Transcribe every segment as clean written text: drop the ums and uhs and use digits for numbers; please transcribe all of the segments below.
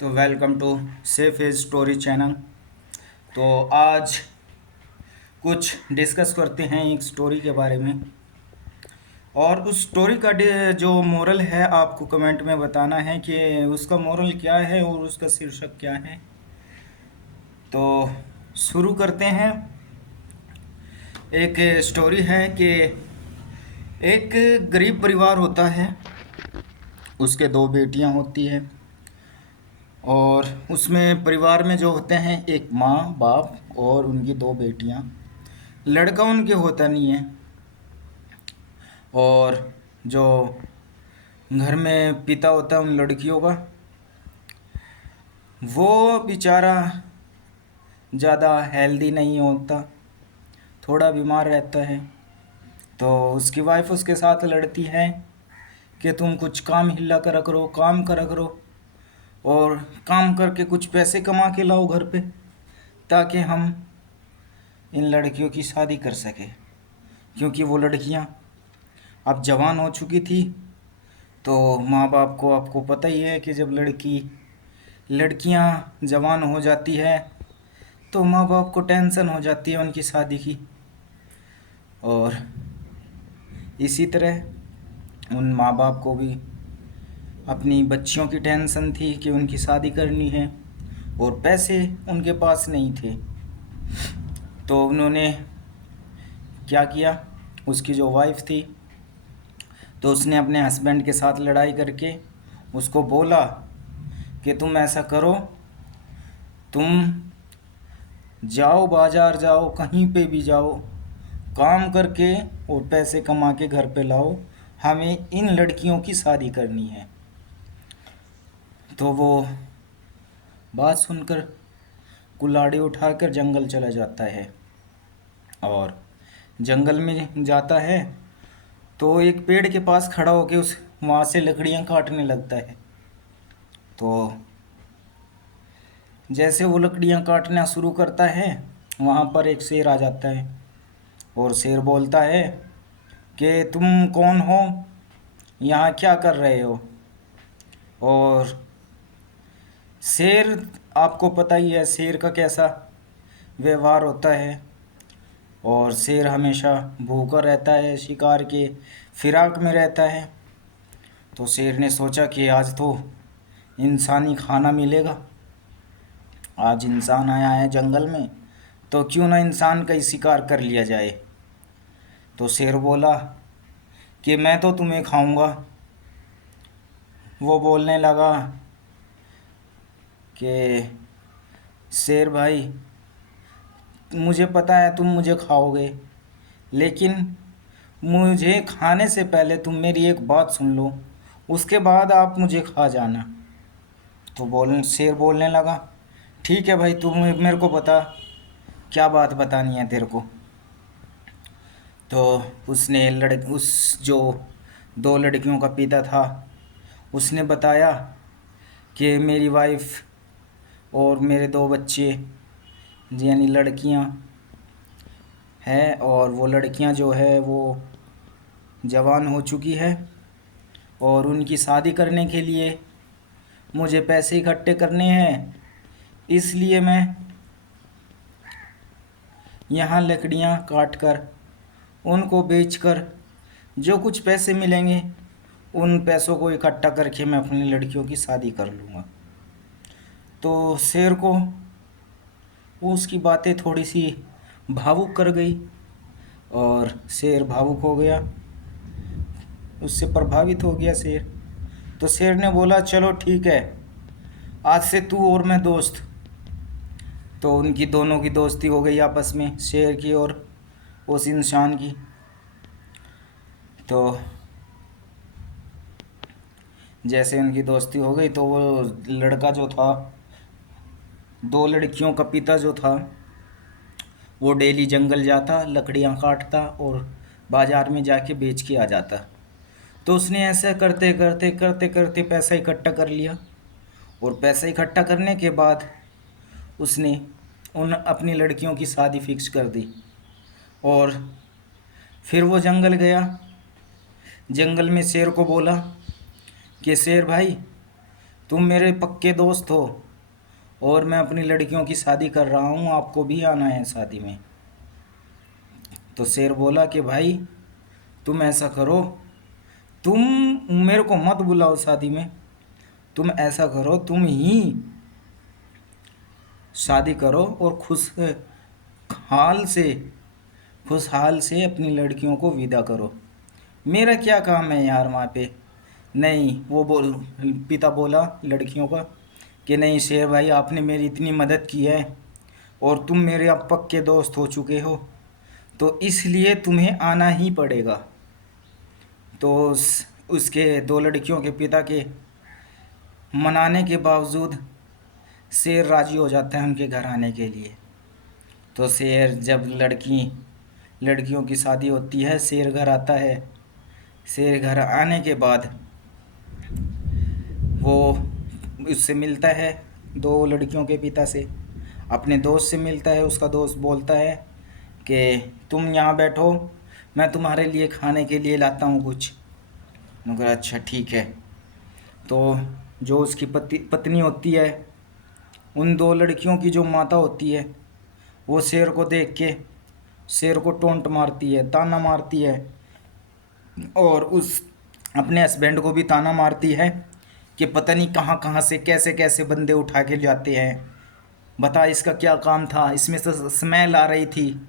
तो welcome to safe edge story channel. तो आज कुछ डिस्कस करते हैं एक स्टोरी के बारे में, और उस स्टोरी का जो मोरल है आपको कमेंट में बताना है कि उसका मोरल क्या है और उसका शीर्षक क्या है। तो शुरू करते हैं। एक स्टोरी है कि एक गरीब परिवार होता है, उसके दो बेटियां होती हैं, और उसमें परिवार में जो होते हैं एक माँ बाप और उनकी दो बेटियां। लड़का उनके होता नहीं है, और जो घर में पिता होता है उन लड़कियों का, वो बेचारा ज़्यादा हेल्दी नहीं होता, थोड़ा बीमार रहता है। तो उसकी वाइफ उसके साथ लड़ती है कि तुम कुछ काम हिला करा करो, काम करा करो, और काम करके कुछ पैसे कमा के लाओ घर पे, ताकि हम इन लड़कियों की शादी कर सके। क्योंकि वो लड़कियां अब जवान हो चुकी थी। तो माँ बाप को, आपको पता ही है कि जब लड़कियां जवान हो जाती है तो माँ बाप को टेंशन हो जाती है उनकी शादी की। और इसी तरह उन माँ बाप को भी अपनी बच्चियों की टेंशन थी कि उनकी शादी करनी है, और पैसे उनके पास नहीं थे। तो उन्होंने क्या किया, उसकी जो वाइफ थी, तो उसने अपने हस्बैंड के साथ लड़ाई करके उसको बोला कि तुम ऐसा करो, तुम जाओ बाज़ार जाओ, कहीं पे भी जाओ, काम करके और पैसे कमा के घर पे लाओ, हमें इन लड़कियों की शादी करनी है। तो वो बात सुनकर कुल्हाड़ी उठाकर जंगल चला जाता है, और जंगल में जाता है तो एक पेड़ के पास खड़ा होकर उस वहाँ से लकड़ियाँ काटने लगता है। तो जैसे वो लकड़ियाँ काटना शुरू करता है, वहाँ पर एक शेर आ जाता है, और शेर बोलता है कि तुम कौन हो, यहाँ क्या कर रहे हो। और शेर, आपको पता ही है शेर का कैसा व्यवहार होता है, और शेर हमेशा भूखा रहता है, शिकार के फिराक में रहता है। तो शेर ने सोचा कि आज तो इंसानी खाना मिलेगा, आज इंसान आया है जंगल में, तो क्यों ना इंसान का ही शिकार कर लिया जाए। तो शेर बोला कि मैं तो तुम्हें खाऊंगा। वो बोलने लगा कि शेर भाई, मुझे पता है तुम मुझे खाओगे, लेकिन मुझे खाने से पहले तुम मेरी एक बात सुन लो, उसके बाद आप मुझे खा जाना। तो शेर बोलने लगा, ठीक है भाई, तुम मेरे को बता, क्या बात बतानी है तेरे को। तो उसने उस जो दो लड़कियों का पिता था, उसने बताया कि मेरी वाइफ और मेरे दो बच्चे यानी लड़कियां हैं, और वो लड़कियां जो है वो जवान हो चुकी है, और उनकी शादी करने के लिए मुझे पैसे इकट्ठे करने हैं। इसलिए मैं यहाँ लकड़ियाँ काट कर, उनको बेचकर जो कुछ पैसे मिलेंगे, उन पैसों को इकट्ठा करके मैं अपनी लड़कियों की शादी कर लूँगा। तो शेर को उसकी बातें थोड़ी सी भावुक कर गई, और शेर भावुक हो गया, उससे प्रभावित हो गया शेर। तो शेर ने बोला, चलो ठीक है, आज से तू और मैं दोस्त। तो उनकी दोनों की दोस्ती हो गई आपस में, शेर की और उस इंसान की। तो जैसे उनकी दोस्ती हो गई, तो वो लड़का जो था, दो लड़कियों का पिता जो था, वो डेली जंगल जाता, लकड़ियाँ काटता और बाज़ार में जाके बेच के आ जाता। तो उसने ऐसा करते करते करते करते पैसा इकट्ठा कर लिया, और पैसा इकट्ठा करने के बाद उसने उन अपनी लड़कियों की शादी फिक्स कर दी। और फिर वो जंगल गया, जंगल में शेर को बोला कि शेर भाई, तुम मेरे पक्के दोस्त हो और मैं अपनी लड़कियों की शादी कर रहा हूँ, आपको भी आना है शादी में। तो शेर बोला कि भाई तुम ऐसा करो, तुम मेरे को मत बुलाओ शादी में, तुम ऐसा करो तुम ही शादी करो और हाल से खुशहाल से अपनी लड़कियों को विदा करो। मेरा क्या काम है यार वहाँ पे। नहीं, वो पिता बोला लड़कियों का कि नहीं शेर भाई, आपने मेरी इतनी मदद की है और तुम मेरे अब पक्के दोस्त हो चुके हो, तो इसलिए तुम्हें आना ही पड़ेगा। तो उसके दो लड़कियों के पिता के मनाने के बावजूद शेर राजी हो जाता है उनके घर आने के लिए। तो शेर जब लड़कियों की शादी होती है, शेर घर आता है। शेर घर आने के बाद वो उससे मिलता है, दो लड़कियों के पिता से, अपने दोस्त से मिलता है। उसका दोस्त बोलता है कि तुम यहाँ बैठो, मैं तुम्हारे लिए खाने के लिए लाता हूँ कुछ। मगर अच्छा ठीक है। तो जो उसकी पत्नी होती है, उन दो लड़कियों की जो माता होती है, वो शेर को देख के शेर को टोंट मारती है, ताना मारती है, और उस अपने हस्बैंड को भी ताना मारती है कि पता नहीं कहाँ कहाँ से कैसे कैसे बंदे उठा के जाते हैं, बता इसका क्या काम था, इसमें से स्मेल आ रही थी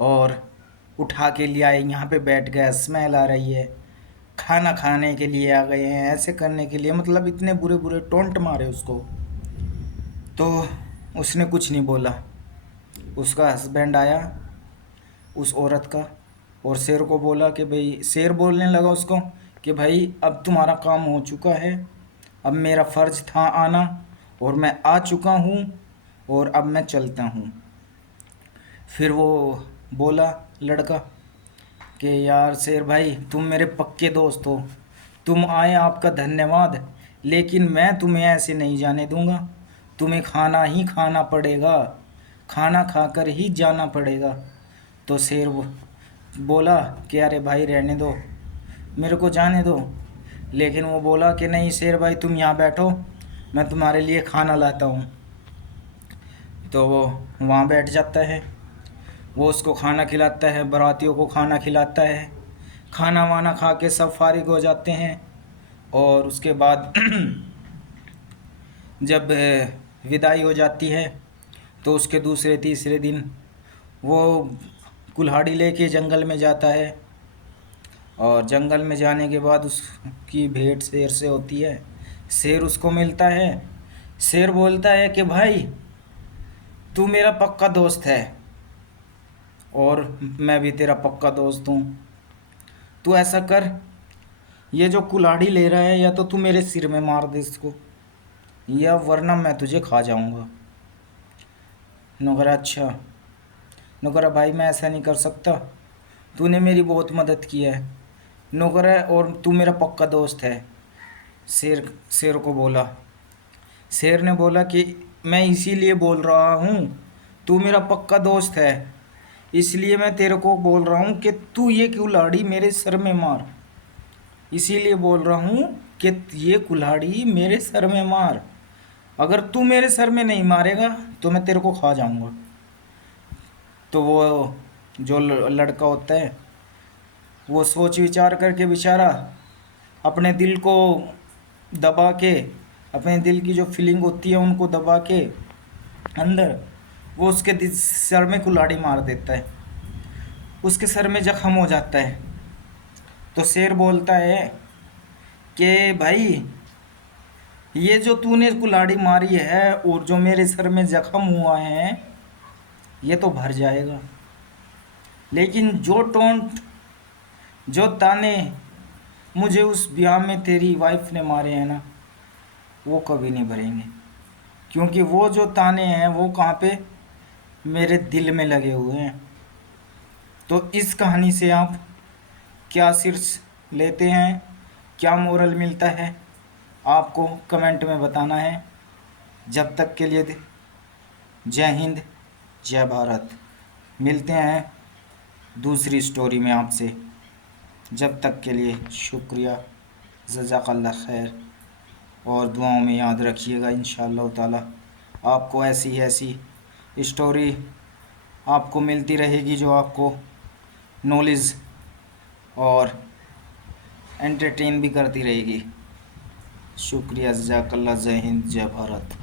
और उठा के ले आए, यहाँ पे बैठ गया, स्मेल आ रही है, खाना खाने के लिए आ गए हैं, ऐसे करने के लिए, मतलब इतने बुरे बुरे टोंट मारे उसको। तो उसने कुछ नहीं बोला। उसका हस्बैंड आया उस औरत का और शेर को बोला कि भाई, शेर बोलने लगा उसको कि भाई अब तुम्हारा काम हो चुका है, अब मेरा फ़र्ज़ था आना और मैं आ चुका हूँ और अब मैं चलता हूँ। फिर वो बोला लड़का कि यार शेर भाई, तुम मेरे पक्के दोस्त हो, तुम आए आपका धन्यवाद, लेकिन मैं तुम्हें ऐसे नहीं जाने दूंगा, तुम्हें खाना ही खाना पड़ेगा, खाना खाकर ही जाना पड़ेगा। तो शेर बोला कि अरे भाई रहने दो, मेरे को जाने दो। लेकिन वो बोला कि नहीं शेर भाई, तुम यहाँ बैठो, मैं तुम्हारे लिए खाना लाता हूँ। तो वो वहाँ बैठ जाता है, वो उसको खाना खिलाता है, बारातियों को खाना खिलाता है। खाना वाना खा के सब फारिग हो जाते हैं और उसके बाद जब विदाई हो जाती है तो उसके दूसरे तीसरे दिन वो कुल्हाड़ी लेके जंगल में जाता है और जंगल में जाने के बाद उसकी भेंट शेर से होती है। शेर उसको मिलता है। शेर बोलता है कि भाई तू मेरा पक्का दोस्त है और मैं भी तेरा पक्का दोस्त हूँ। तू ऐसा कर, ये जो कुल्हाड़ी ले रहा है, या तो तू मेरे सिर में मार दे इसको, या वरना मैं तुझे खा जाऊँगा। नौकरा अच्छा। नौकरा भाई मैं ऐसा नहीं कर सकता, तूने मेरी बहुत मदद की है नौकरा, और तू मेरा पक्का दोस्त है। शेर को बोला। शेर ने बोला कि मैं इसीलिए बोल रहा हूँ, तू मेरा पक्का दोस्त है, इसलिए मैं तेरे को बोल रहा हूँ कि तू ये कुल्हाड़ी मेरे सर में मार, इसीलिए बोल रहा हूँ कि ये कुल्हाड़ी मेरे सर में मार, अगर तू मेरे सर में नहीं मारेगा तो मैं तेरे को खा जाऊँगा। तो वो जो लड़का होता है, वो सोच विचार करके बेचारा अपने दिल को दबा के, अपने दिल की जो फीलिंग होती है उनको दबा के अंदर, वो उसके सर में कुल्हाड़ी मार देता है, उसके सर में जख्म हो जाता है। तो शेर बोलता है कि भाई ये जो तूने कुल्हाड़ी मारी है और जो मेरे सर में जख्म हुआ है ये तो भर जाएगा, लेकिन जो टोंट, जो ताने मुझे उस ब्याह में तेरी वाइफ ने मारे हैं ना, वो कभी नहीं भरेंगे, क्योंकि वो जो ताने हैं वो कहाँ पे, मेरे दिल में लगे हुए हैं। तो इस कहानी से आप क्या शीर्ष लेते हैं, क्या मोरल मिलता है, आपको कमेंट में बताना है। जब तक के लिए जय हिंद, जय भारत। मिलते हैं दूसरी स्टोरी में आपसे। जब तक के लिए शुक्रिया, जज़ाकल्लाह खैर। और दुआओं में याद रखिएगा इंशाअल्लाह ताला। आपको ऐसी ऐसी स्टोरी आपको मिलती रहेगी जो आपको नॉलेज और एंटरटेन भी करती रहेगी। शुक्रिया, जज़ाकल्लाह, जय हिंद, जय भारत।